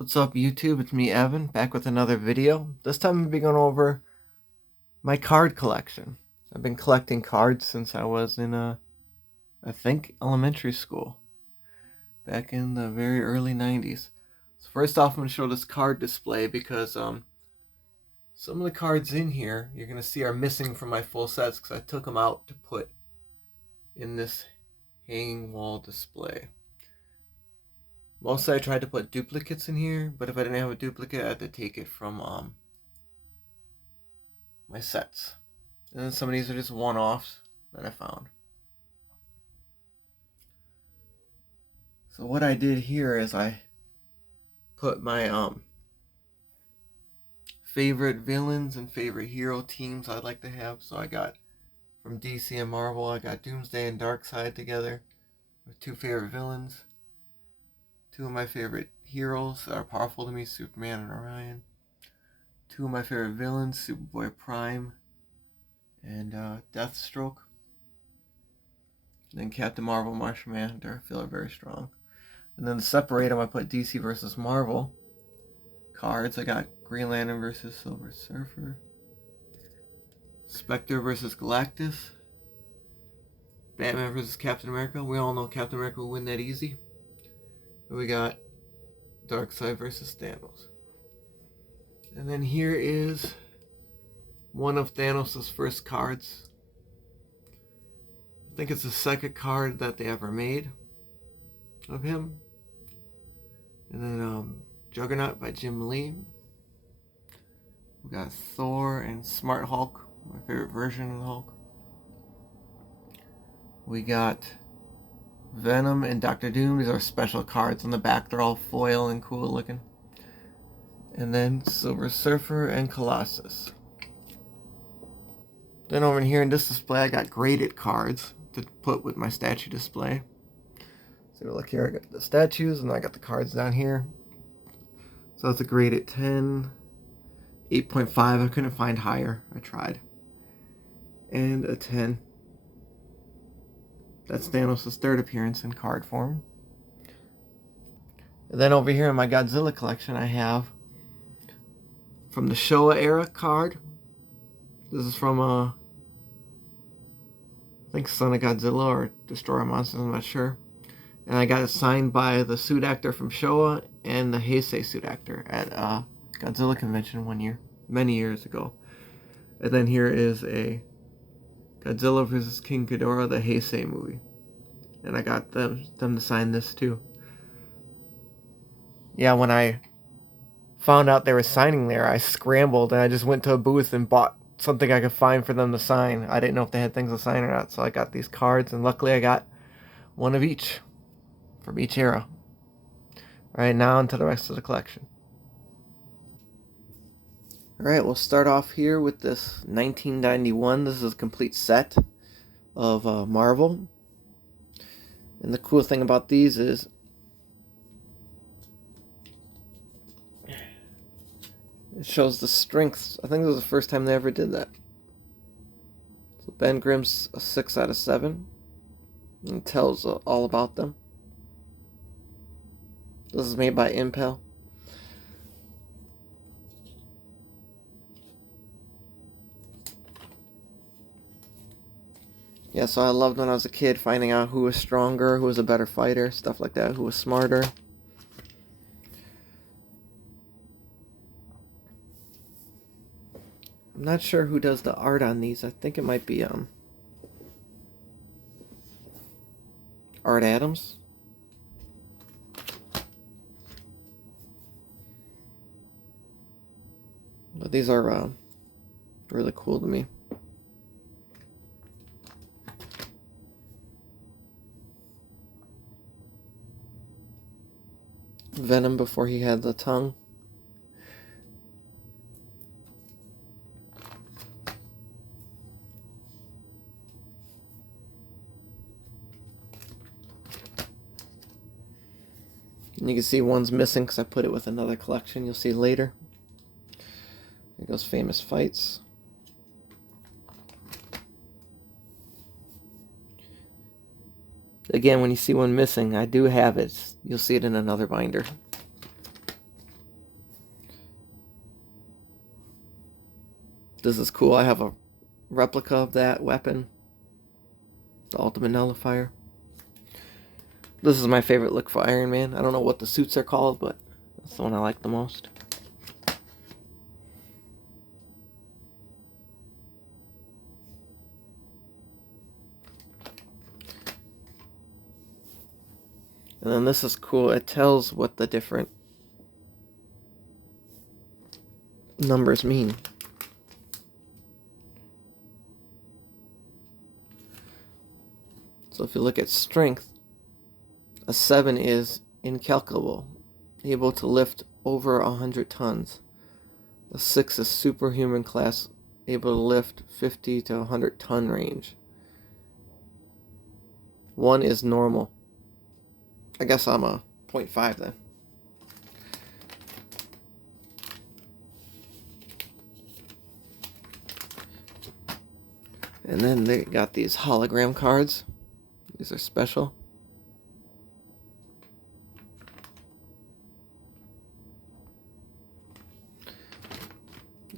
What's up, YouTube? It's me, Evan, back with another video. This time I'll be going over my card collection. I've been collecting cards since I was in, I think, elementary school, back in the very early 90s. So first off, I'm going to show this card display because some of the cards in here you're going to see are missing from my full sets because I took them out to put in this hanging wall display. Mostly I tried to put duplicates in here, but if I didn't have a duplicate, I had to take it from my sets. And then some of these are just one-offs that I found. So what I did here is I put my favorite villains and favorite hero teams I'd like to have. So I got from DC and Marvel, I got Doomsday and Darkseid together with two favorite villains. Two of my favorite heroes that are powerful to me, Superman and Orion. Two of my favorite villains, Superboy Prime and Deathstroke. And then Captain Marvel, Martian Manhunter, I feel are very strong. And then to separate them, I put DC versus Marvel cards. I got Green Lantern versus Silver Surfer, Spectre versus Galactus, Batman versus Captain America. We all know Captain America will win that easy. We got Darkseid versus Thanos. And then here is one of Thanos' first cards. I think it's the second card that they ever made of him. And then Juggernaut by Jim Lee. We got Thor and Smart Hulk, my favorite version of the Hulk. We got Venom and Doctor Doom. These are special cards on the back. They're all foil and cool looking. And then Silver Surfer and Colossus. Then over here in this display, I got graded cards to put with my statue display. So look here, I got the statues and I got the cards down here. So that's a graded 10, 8.5. I couldn't find higher. I tried. And a 10. That's Thanos' third appearance in card form. And then over here in my Godzilla collection, I have from the Showa era card. This is from, I think Son of Godzilla or Destroyer Monsters, I'm not sure. And I got it signed by the suit actor from Showa and the Heisei suit actor at Godzilla convention one year, many years ago. And then here is a Godzilla vs. King Ghidorah, the Heisei movie. And I got them to sign this too. Yeah, when I found out they were signing there, I scrambled and I just went to a booth and bought something I could find for them to sign. I didn't know if they had things to sign or not, so I got these cards, and luckily I got one of each from each era. Alright, now onto the rest of the collection. Alright, we'll start off here with this 1991. This is a complete set of Marvel. And the cool thing about these is it shows the strengths. I think this was the first time they ever did that. So Ben Grimm's a 6 out of 7. And it tells all about them. This is made by Impel. Yeah, so I loved when I was a kid finding out who was stronger, who was a better fighter, stuff like that, who was smarter. I'm not sure who does the art on these. I think it might be Art Adams. But these are really cool to me. Venom before he had the tongue. And you can see one's missing because I put it with another collection you'll see later. There goes Famous Fights. Again, when you see one missing, I do have it. You'll see it in another binder. This is cool. I have a replica of that weapon, the Ultimate Nullifier. This is my favorite look for Iron Man. I don't know what the suits are called, but that's the one I like the most. And then this is cool. It tells what the different numbers mean. So if you look at strength, a 7 is incalculable, able to lift over 100 tons. A 6 is superhuman class, able to lift 50 to 100 ton range. 1 is normal. I guess I'm a 0.5 then. And then they got these hologram cards. These are special.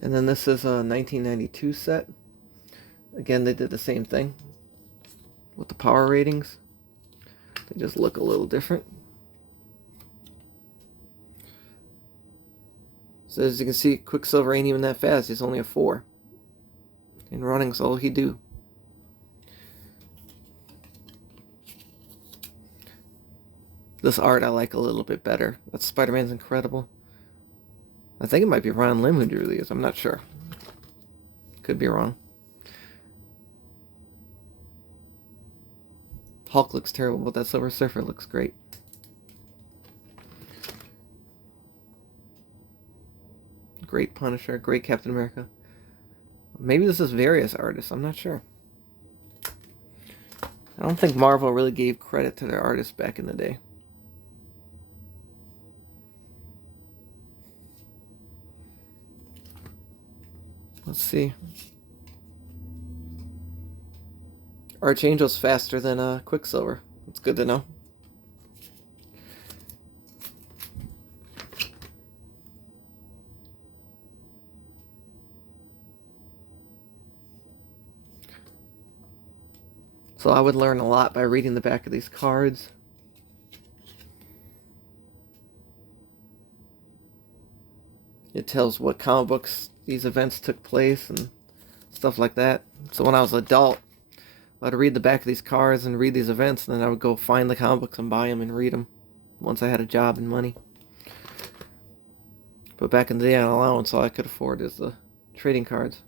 And then this is a 1992 set. Again, they did the same thing with the power ratings. They just look a little different. So as you can see, Quicksilver ain't even that fast. He's only a 4. And running's all he do. This art I like a little bit better. That's Spider-Man's Incredible. I think it might be Ron Lim who drew these. I'm not sure. Could be wrong. Hulk looks terrible, but that Silver Surfer looks great. Great Punisher, great Captain America. Maybe this is various artists, I'm not sure. I don't think Marvel really gave credit to their artists back in the day. Let's see. Archangel's faster than Quicksilver. That's good to know. So I would learn a lot by reading the back of these cards. It tells what comic books these events took place and stuff like that. So when I was an adult, I'd read the back of these cards and read these events, and then I would go find the comic books and buy them and read them once I had a job and money. But back in the day on allowance, all I could afford is the trading cards.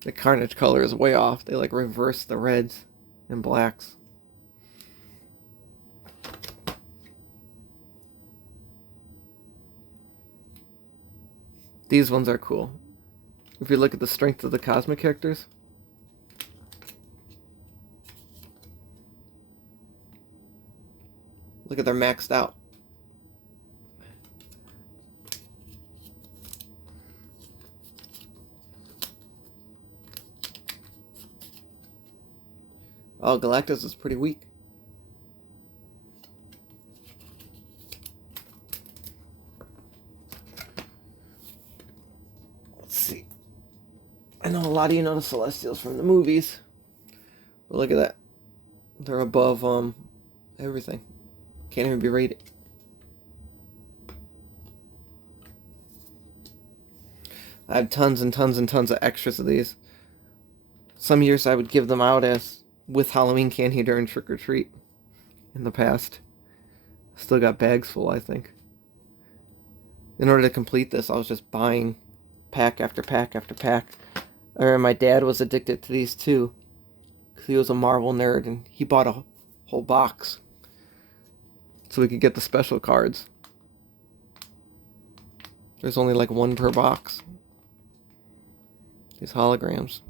The Carnage color is way off. They like reverse the reds and blacks. These ones are cool. If you look at the strength of the cosmic characters, look at they're maxed out. Oh, Galactus is pretty weak. Let's see. I know a lot of you know the Celestials from the movies. But look at that. They're above everything. Can't even be rated. I have tons and tons and tons of extras of these. Some years I would give them out as with Halloween candy during trick or treat in the past. Still got bags full, I think. In order to complete this, I was just buying pack after pack after pack. My dad was addicted to these too, because he was a Marvel nerd and he bought a whole box so we could get the special cards. There's only like one per box. These holograms.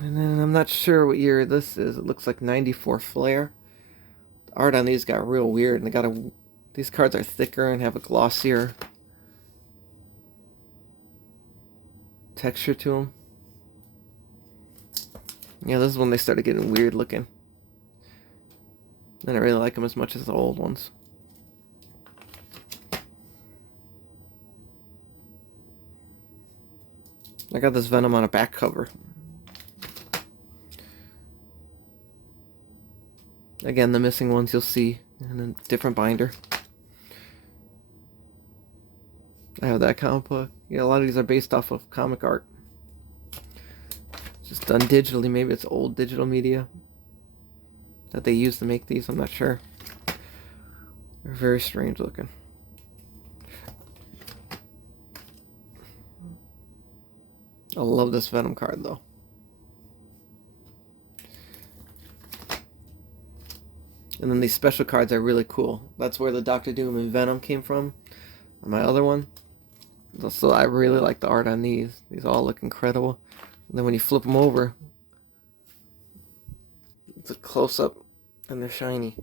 And then I'm not sure what year this is. It looks like 94 Flare. The art on these got real weird, and these cards are thicker and have a glossier texture to them. Yeah, this is when they started getting weird looking. I don't really like them as much as the old ones. I got this Venom on a back cover. Again, the missing ones you'll see in a different binder. I have that comic book. Yeah, a lot of these are based off of comic art. Just done digitally. Maybe it's old digital media that they used to make these. I'm not sure. They're very strange looking. I love this Venom card though. And then these special cards are really cool. That's where the Doctor Doom and Venom came from. On my other one. So I really like the art on these. These all look incredible. And then when you flip them over, it's a close-up and they're shiny.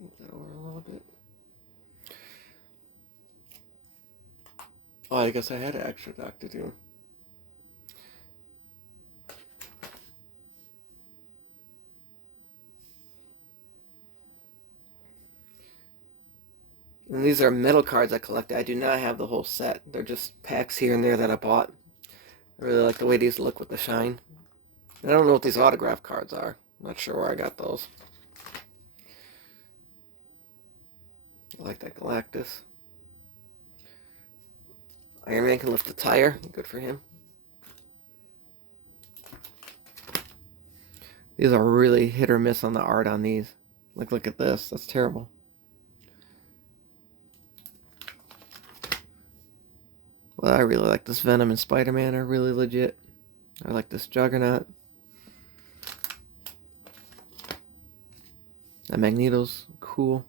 Move that over a little bit. Oh, I guess I had an extra Doctor Doom. And these are metal cards I collected. I do not have the whole set. They're just packs here and there that I bought. I really like the way these look with the shine. I don't know what these autograph cards are. I'm not sure where I got those. I like that Galactus. Iron Man can lift a tire. Good for him. These are really hit or miss on the art on these. Look at this. That's terrible. Well, I really like this Venom and Spider-Man are really legit. I like this Juggernaut. That Magneto's cool.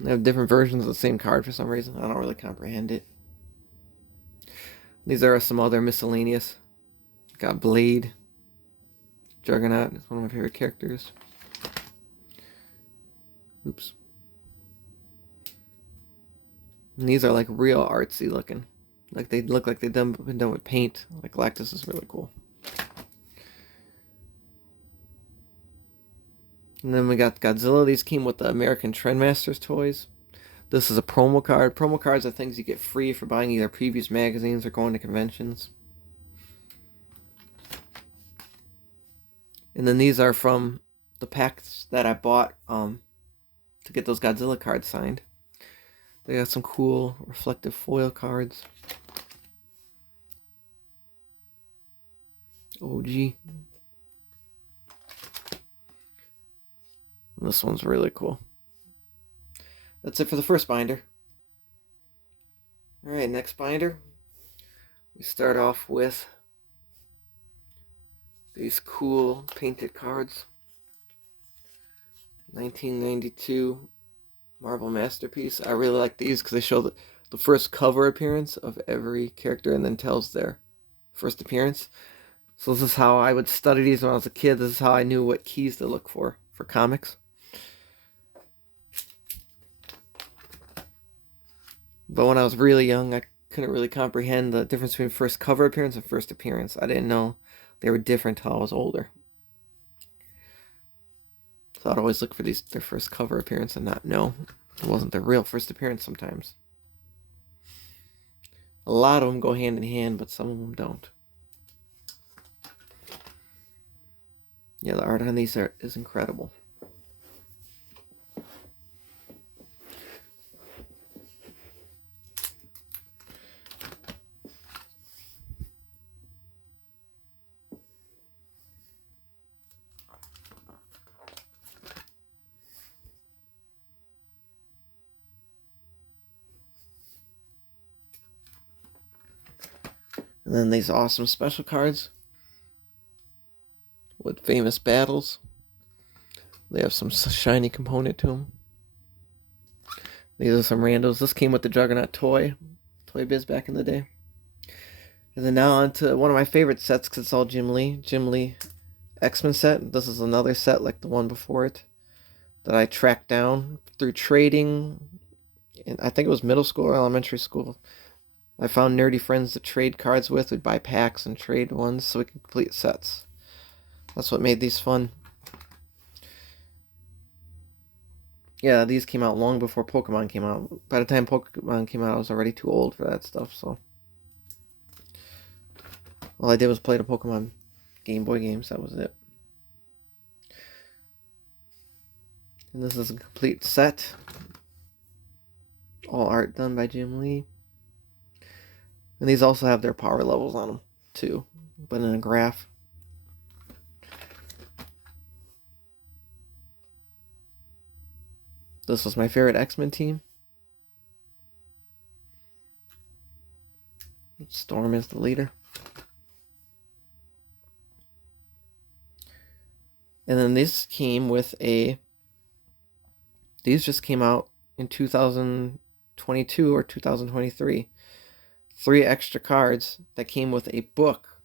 They have different versions of the same card for some reason. I don't really comprehend it. These are some other miscellaneous. Got Blade. Juggernaut is one of my favorite characters. Oops. And these are like real artsy looking. Like they look like they've been done with paint. Like Galactus is really cool. And then we got Godzilla. These came with the American Trendmasters toys. This is a promo card. Promo cards are things you get free for buying either previous magazines or going to conventions. And then these are from the packs that I bought to get those Godzilla cards signed. They got some cool reflective foil cards. OG. This one's really cool. That's it for the first binder. Alright, next binder. We start off with these cool painted cards. 1992 Marvel Masterpiece. I really like these because they show the first cover appearance of every character and then tells their first appearance. So this is how I would study these when I was a kid. This is how I knew what keys to look for comics. But when I was really young, I couldn't really comprehend the difference between first cover appearance and first appearance. I didn't know they were different until I was older. So I'd always look for their first cover appearance and not know it wasn't their real first appearance sometimes. A lot of them go hand in hand, but some of them don't. Yeah, the art on these is incredible. And then these awesome special cards with famous battles. They have some shiny component to them. These are some randos. This came with the Juggernaut Toy Biz back in the day. And then now on to one of my favorite sets because it's all Jim Lee X-Men set. This is another set like the one before it that I tracked down through trading I think it was middle school or elementary school. I found nerdy friends to trade cards with. We'd buy packs and trade ones so we could complete sets. That's what made these fun. Yeah, these came out long before Pokemon came out. By the time Pokemon came out, I was already too old for that stuff, so all I did was play the Pokemon Game Boy games. That was it. And this is a complete set. All art done by Jim Lee. And these also have their power levels on them, too, but in a graph. This was my favorite X-Men team. Storm is the leader. And then this came with a... These just came out in 2022 or 2023. 3 extra cards that came with a book.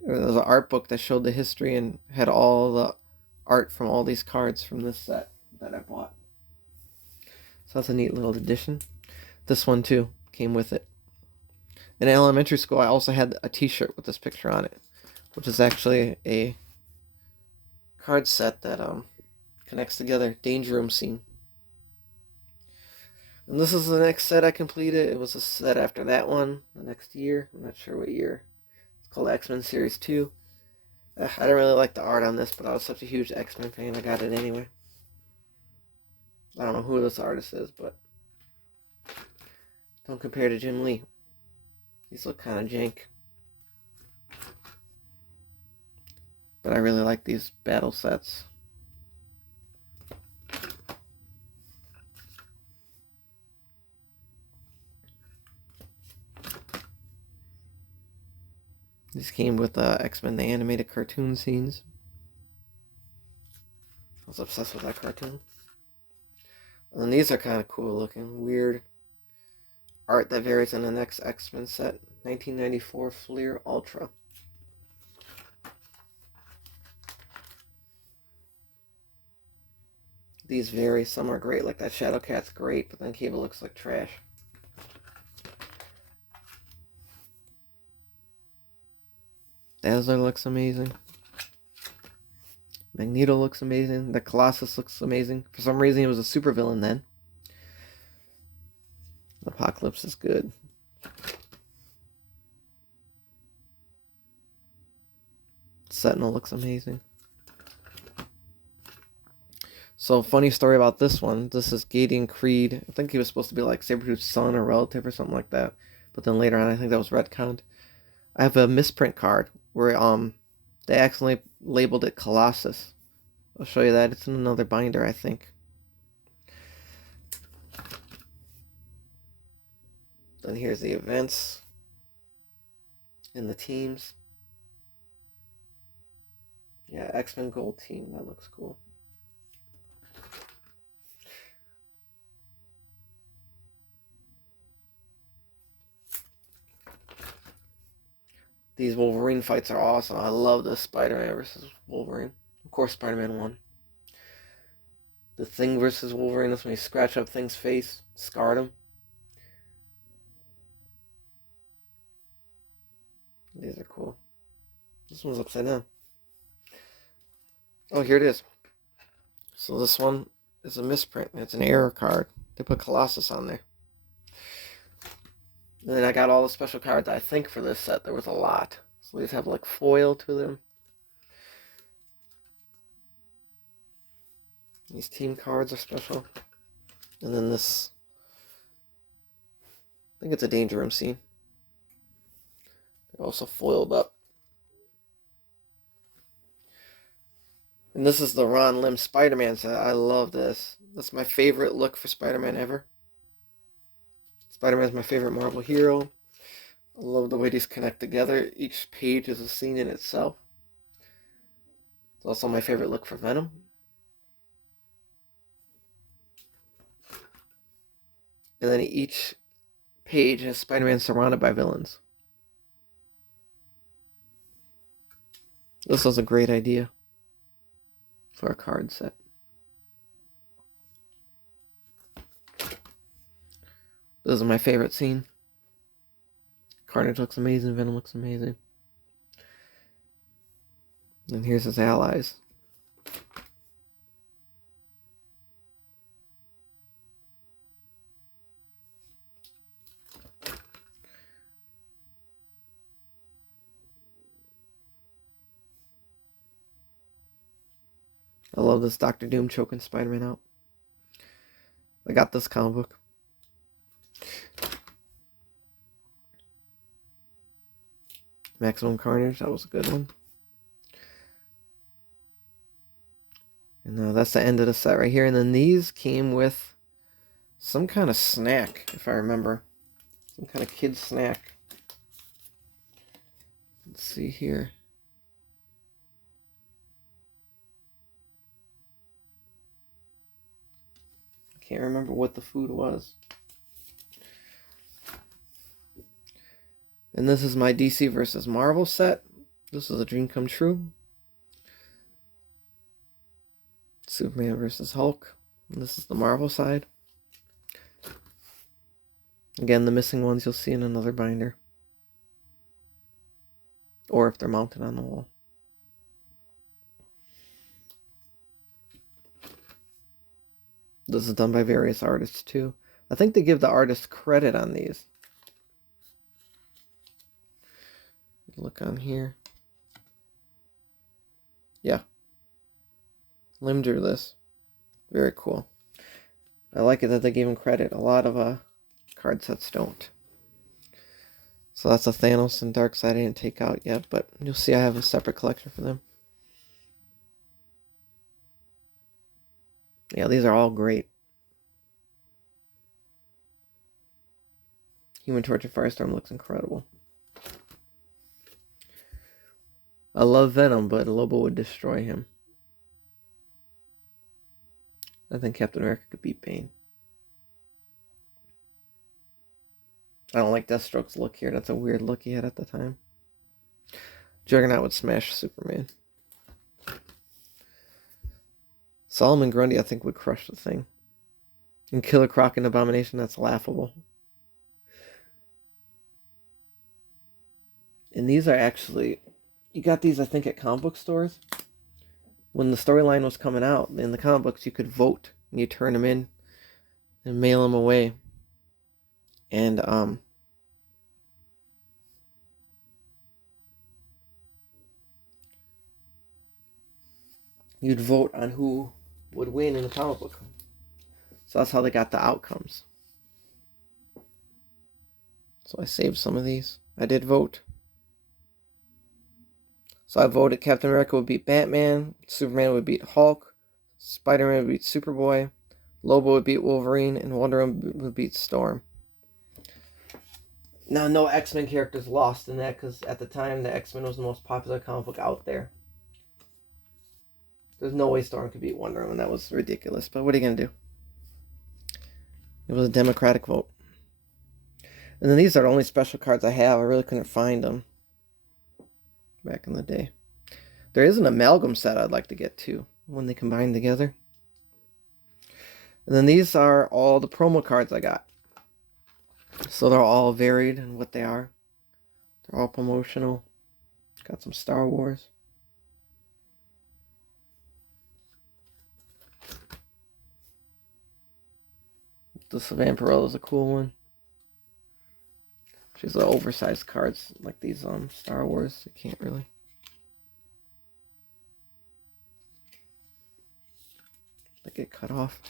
There was an art book that showed the history and had all the art from all these cards from this set that I bought. So that's a neat little addition. This one too came with it. In elementary school, I also had a t-shirt with this picture on it, which is actually a card set that connects together. Danger Room scene. And this is the next set I completed. It was a set after that one, the next year. I'm not sure what year. It's called X-Men Series 2. I didn't really like the art on this, but I was such a huge X-Men fan, I got it anyway. I don't know who this artist is, but don't compare to Jim Lee. These look kind of jank. But I really like these battle sets. These came with X-Men, the animated cartoon scenes. I was obsessed with that cartoon. And these are kind of cool looking. Weird art that varies in the next X-Men set. 1994 Fleer Ultra. These vary. Some are great, like that Shadowcat's great, but then Cable looks like trash. Dazzler looks amazing. Magneto looks amazing. The Colossus looks amazing. For some reason, he was a supervillain then. Apocalypse is good. Sentinel looks amazing. So, funny story about this one. This is Gideon Creed. I think he was supposed to be like Sabretooth's son or relative or something like that. But then later on, I think that was retconned. I have a misprint card where they accidentally labeled it Colossus. I'll show you that. It's in another binder, I think. Then here's the events and the teams. Yeah, X-Men Gold team. That looks cool. These Wolverine fights are awesome. I love the Spider-Man versus Wolverine. Of course, Spider-Man won. The Thing versus Wolverine. That's when he scratched up Thing's face, scarred him. These are cool. This one's upside down. Oh, here it is. So this one is a misprint. It's an error card. They put Colossus on there. And then I got all the special cards, I think, for this set. There was a lot. So these have like foil to them. These team cards are special. And then this, I think it's a Danger Room scene. They're also foiled up. And this is the Ron Lim Spider-Man set. I love this. That's my favorite look for Spider-Man ever. Spider-Man is my favorite Marvel hero. I love the way these connect together. Each page is a scene in itself. It's also my favorite look for Venom. And then each page has Spider-Man surrounded by villains. This was a great idea for a card set. This is my favorite scene. Carnage looks amazing. Venom looks amazing. And here's his allies. I love this Doctor Doom choking Spider-Man out. I got this comic book. Maximum Carnage, that was a good one. And that's the end of the set right here. And then these came with some kind of snack, if I remember. Some kind of kid snack. Let's see here. I can't remember what the food was. And this is my DC versus Marvel set. This is a dream come true. Superman versus Hulk. And this is the Marvel side. Again, the missing ones you'll see in another binder. Or if they're mounted on the wall. This is done by various artists too. I think they give the artist credit on these. Look on here. Yeah. Lim drew this. Very cool. I like it that they gave him credit. A lot of card sets don't. So that's a Thanos and Darkseid I didn't take out yet, but you'll see I have a separate collection for them. Yeah, these are all great. Human Torch and Firestorm looks incredible. I love Venom, but Lobo would destroy him. I think Captain America could beat Bane. I don't like Deathstroke's look here. That's a weird look he had at the time. Juggernaut would smash Superman. Solomon Grundy, I think, would crush the Thing. And Killer Croc and Abomination, that's laughable. And these are actually... You got these, I think, at comic book stores. When the storyline was coming out, in the comic books, you could vote. And you turn them in and mail them away. And, you'd vote on who would win in the comic book. So that's how they got the outcomes. So I saved some of these. I did vote. So I voted Captain America would beat Batman, Superman would beat Hulk, Spider-Man would beat Superboy, Lobo would beat Wolverine, and Wonder Woman would beat Storm. Now, no X-Men characters lost in that, because at the time, the X-Men was the most popular comic book out there. There's no way Storm could beat Wonder Woman. That was ridiculous. But what are you going to do? It was a democratic vote. And then these are the only special cards I have. I really couldn't find them back in the day. There is an amalgam set I'd like to get too, when they combine together. And then these are all the promo cards I got. So they're all varied in what they are. They're all promotional. Got some Star Wars. This Vampirella is a cool one. She's the oversized cards like these Star Wars. You can't really. They get cut off.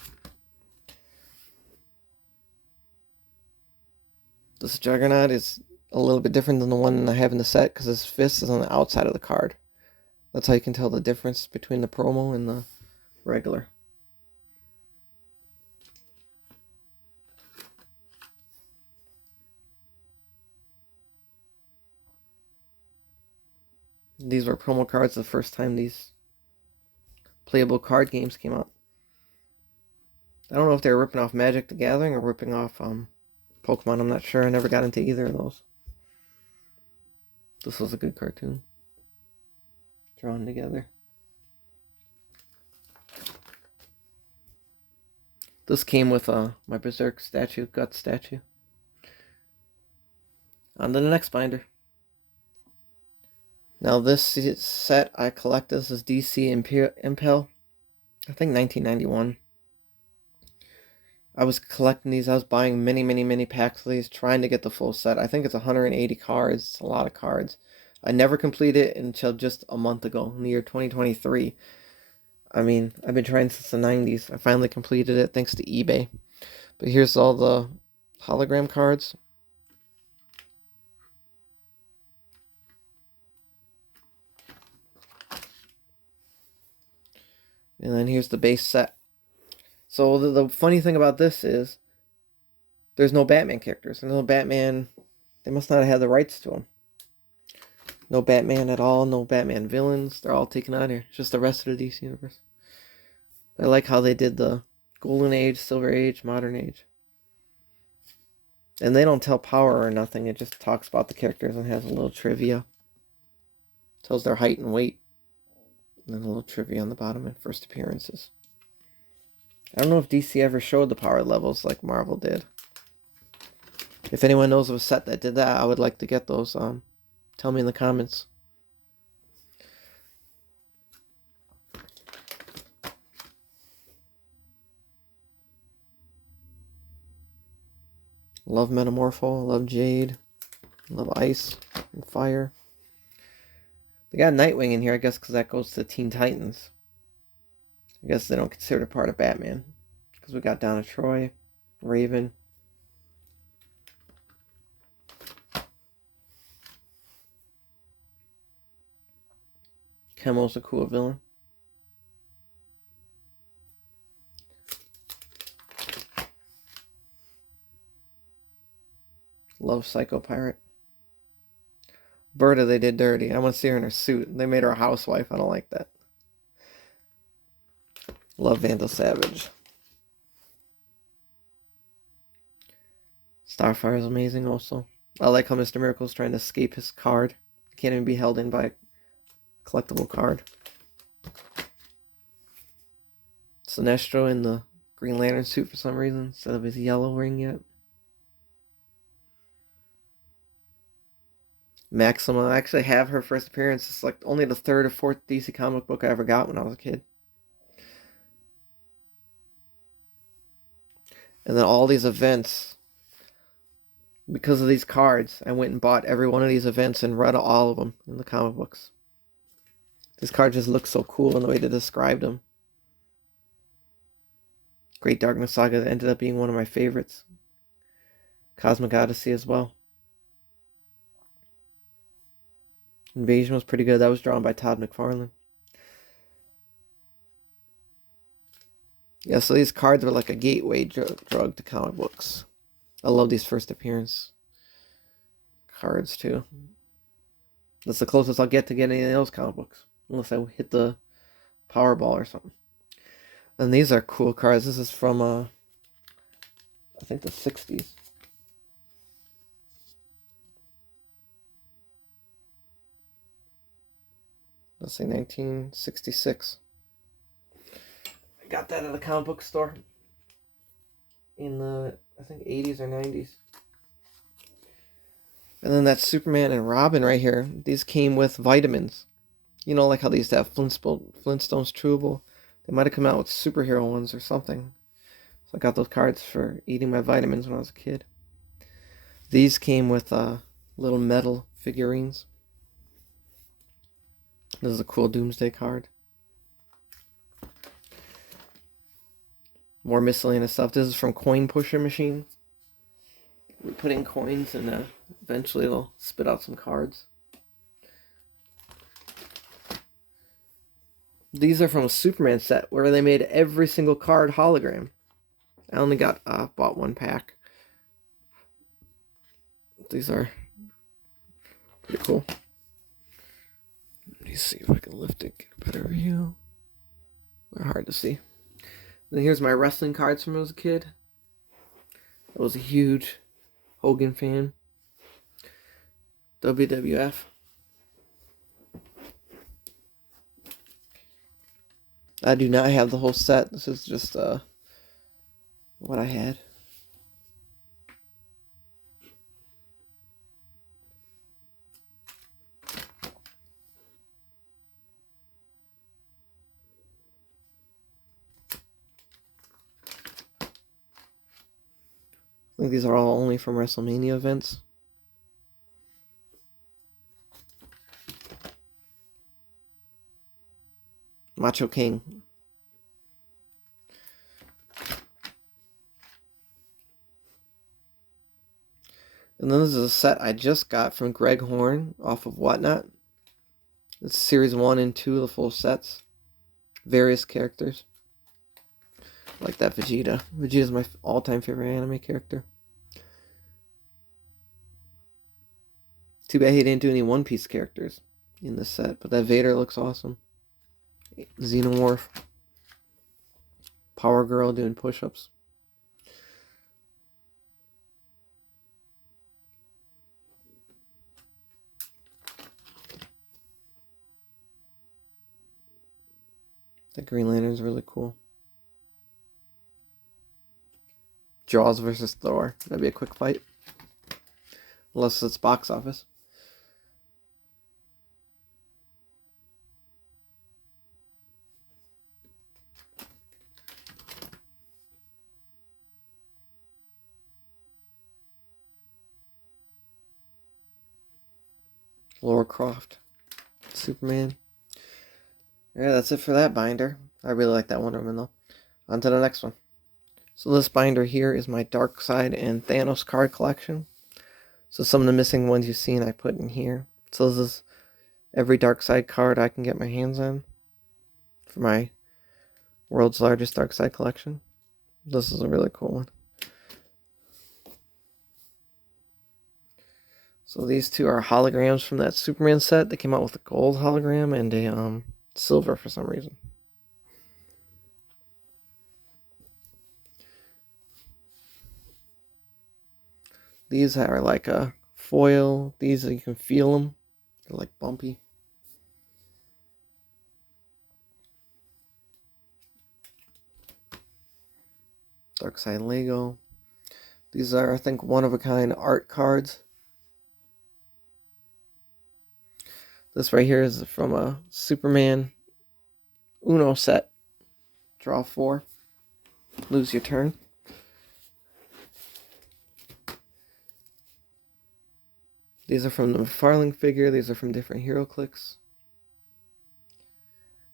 This Juggernaut is a little bit different than the one I have in the set because his fist is on the outside of the card. That's how you can tell the difference between the promo and the regular. These were promo cards the first time these playable card games came out. I don't know if they were ripping off Magic the Gathering or ripping off Pokemon. I'm not sure. I never got into either of those. This was a good cartoon. Drawn together. This came with my Berserk statue, Guts statue. On to the next binder. Now this set I collect. This is DC Impel. I think 1991. I was collecting these. I was buying many packs of these, trying to get the full set. I think it's 180 cards. It's a lot of cards. I never completed it until just a month ago, in the year 2023. I mean, I've been trying since the 90s. I finally completed it thanks to eBay. But here's all the hologram cards. And then here's the base set. So the funny thing about this is there's no Batman characters. There's no Batman. They must not have had the rights to them. No Batman at all. No Batman villains. They're all taken out here. It's just the rest of the DC universe. I like how they did the Golden Age, Silver Age, Modern Age. And they don't tell power or nothing. It just talks about the characters and has a little trivia. Tells their height and weight. And then a little trivia on the bottom and first appearances. I don't know if DC ever showed the power levels like Marvel did. If anyone knows of a set that did that, I would like to get those. Tell me in the comments. Love Metamorpho, love Jade, love Ice and Fire. They got Nightwing in here, I guess, because that goes to Teen Titans. I guess they don't consider it part of Batman. Because we got Donna Troy, Raven. Chemo's a cool villain. Love Psycho Pirate. Berta they did dirty. I want to see her in her suit. They made her a housewife. I don't like that. Love Vandal Savage. Starfire is amazing also. I like how Mr. Miracle's trying to escape his card. He can't even be held in by a collectible card. Sinestro in the Green Lantern suit for some reason, instead of his yellow ring yet. Maxima, I actually have her first appearance. It's like only the third or fourth DC comic book I ever got when I was a kid. And then all these events, because of these cards, I went and bought every one of these events and read all of them in the comic books. These cards just look so cool in the way they described them. Great Darkness Saga that ended up being one of my favorites. Cosmic Odyssey as well. Invasion was pretty good. That was drawn by Todd McFarlane. Yeah, so these cards are like a gateway drug to comic books. I love these first appearance cards too. That's the closest I'll get to getting any of those comic books. Unless I hit the Powerball or something. And these are cool cards. This is from, I think the 60s. Let's say 1966. I got that at a comic book store in the, I think, 80s or 90s. And then that Superman and Robin right here. These came with vitamins. You know, like how they used to have Flintstones Chewable. They might have come out with superhero ones or something. So I got those cards for eating my vitamins when I was a kid. These came with little metal figurines. This is a cool Doomsday card. More miscellaneous stuff. This is from Coin Pusher Machine. We put in coins and eventually it'll spit out some cards. These are from a Superman set where they made every single card hologram. I only bought one pack. These are pretty cool. Let me see if I can lift it, get a better view. They're hard to see. Then here's my wrestling cards from when I was a kid. I was a huge Hogan fan. WWF. I do not have the whole set. This is just what I had. think these are all only from WrestleMania events. Macho King. And then this is a set I just got from Greg Horn off of Whatnot. It's Series 1 and 2, the full sets. Various characters. Like that Vegeta. Vegeta's my all-time favorite anime character. Too bad he didn't do any One Piece characters in this set, but that Vader looks awesome. Xenomorph. Power Girl doing push-ups. That Green Lantern's really cool. Jaws versus Thor. That'd be a quick fight. Unless it's box office. Laura Croft. Superman. Yeah, that's it for that binder. I really like that Wonder Woman though. On to the next one. So this binder here is my Darkseid and Thanos card collection. So some of the missing ones you've seen I put in here. So this is every Darkseid card I can get my hands on for my world's largest Darkseid collection. This is a really cool one. So these two are holograms from that Superman set. They came out with a gold hologram and a silver for some reason. These are like a foil. These, you can feel them. They're like bumpy. Darkseid Lego. These are, I think, one-of-a-kind art cards. This right here is from a Superman Uno set. Draw 4. Lose your turn. These are from the McFarlane figure. These are from different HeroClix.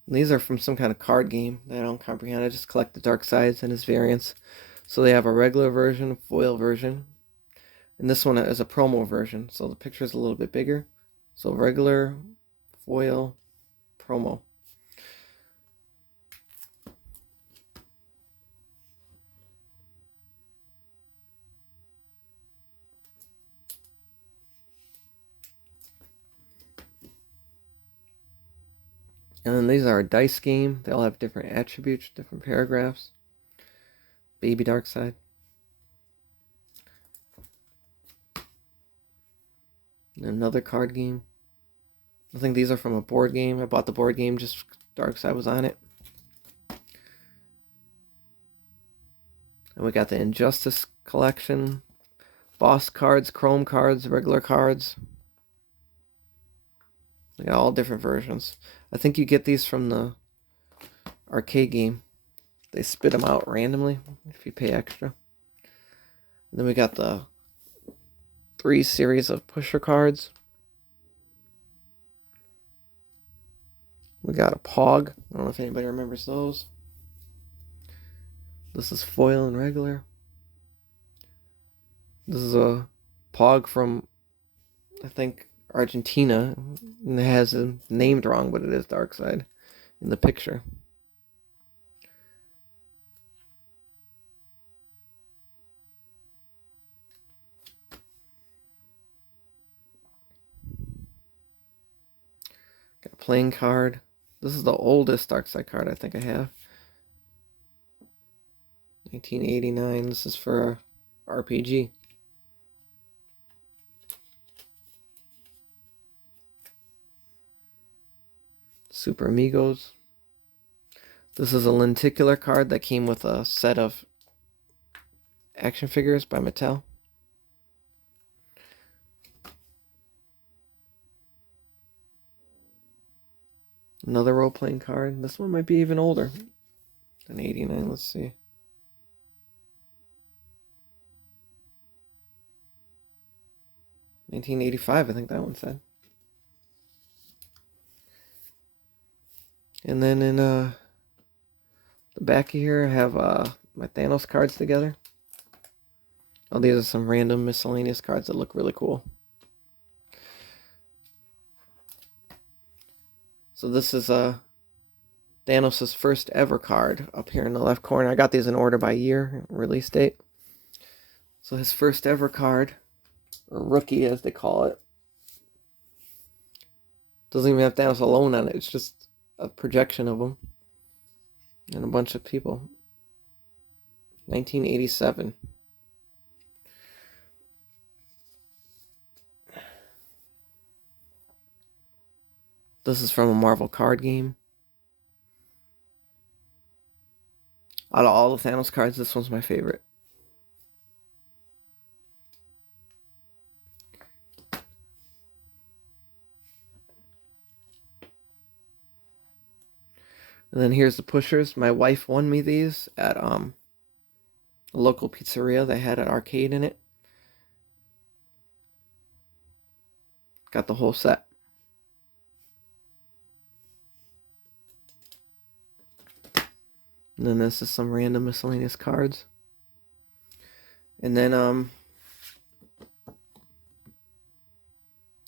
And these are from some kind of card game that I don't comprehend. I just collect the Darkseids and his variants. So they have a regular version, a foil version. And this one is a promo version. So the picture is a little bit bigger. So regular, foil, promo. And then these are a dice game. They all have different attributes, different paragraphs. Baby Darkseid. And another card game. I think these are from a board game. I bought the board game just Darkseid was on it. And we got the Injustice collection. Boss cards, Chrome cards, regular cards. They got all different versions. I think you get these from the arcade game. They spit them out randomly if you pay extra. And then we got the 3 series of pusher cards. We got a Pog. I don't know if anybody remembers those. This is foil and regular. This is a Pog from, I think, Argentina. And it has it named wrong, but it is Darkseid in the picture. Got a playing card. This is the oldest Darkseid card I think I have. 1989. This is for RPG. Super Amigos. This is a lenticular card that came with a set of action figures by Mattel. Another role-playing card. This one might be even older than 89. Let's see. 1985, I think that one said. And then in the back of here, I have my Thanos cards together. Oh, these are some random miscellaneous cards that look really cool. So this is Thanos' first ever card up here in the left corner. I got these in order by year, release date. So his first ever card, or rookie as they call it, doesn't even have Thanos alone on it. It's just a projection of him and a bunch of people. 1987. This is from a Marvel card game. Out of all the Thanos cards, this one's my favorite. And then here's the pushers. My wife won me these at a local pizzeria. They had an arcade in it. Got the whole set. And then this is some random miscellaneous cards. And then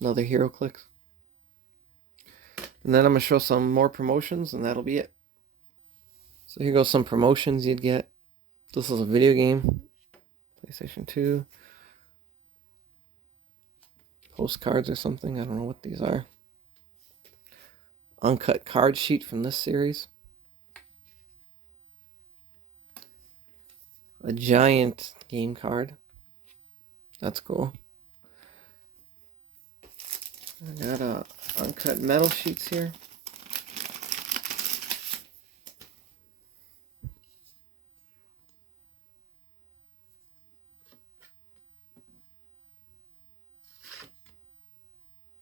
another Hero Clicks. And then I'm going to show some more promotions, and that'll be it. So here goes some promotions you'd get. This is a video game. PlayStation 2. Postcards or something. I don't know what these are. Uncut card sheet from this series. A giant game card. That's cool. I got uncut metal sheets here.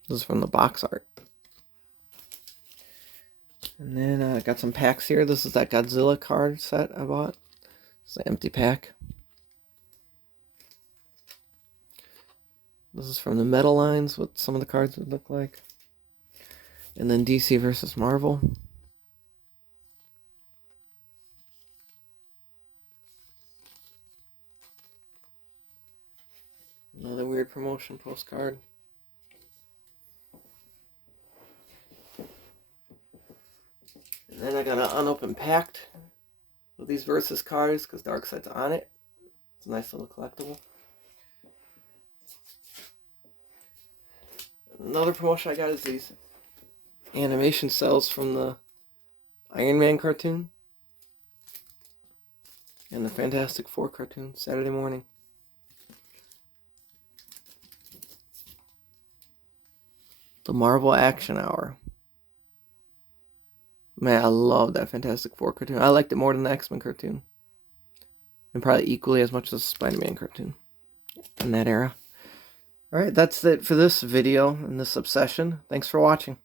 This is from the box art. And then I got some packs here. This is that Godzilla card set I bought. It's an empty pack. This is from the metal lines, what some of the cards would look like. And then DC versus Marvel. Another weird promotion postcard. And then I got an unopened pact with these Versus cards because Darkseid's on it. It's a nice little collectible. Another promotion I got is these animation cells from the Iron Man cartoon and the Fantastic Four cartoon, Saturday morning. The Marvel Action Hour. Man, I love that Fantastic Four cartoon. I liked it more than the X-Men cartoon. And probably equally as much as the Spider-Man cartoon in that era. Alright, that's it for this video and this obsession. Thanks for watching.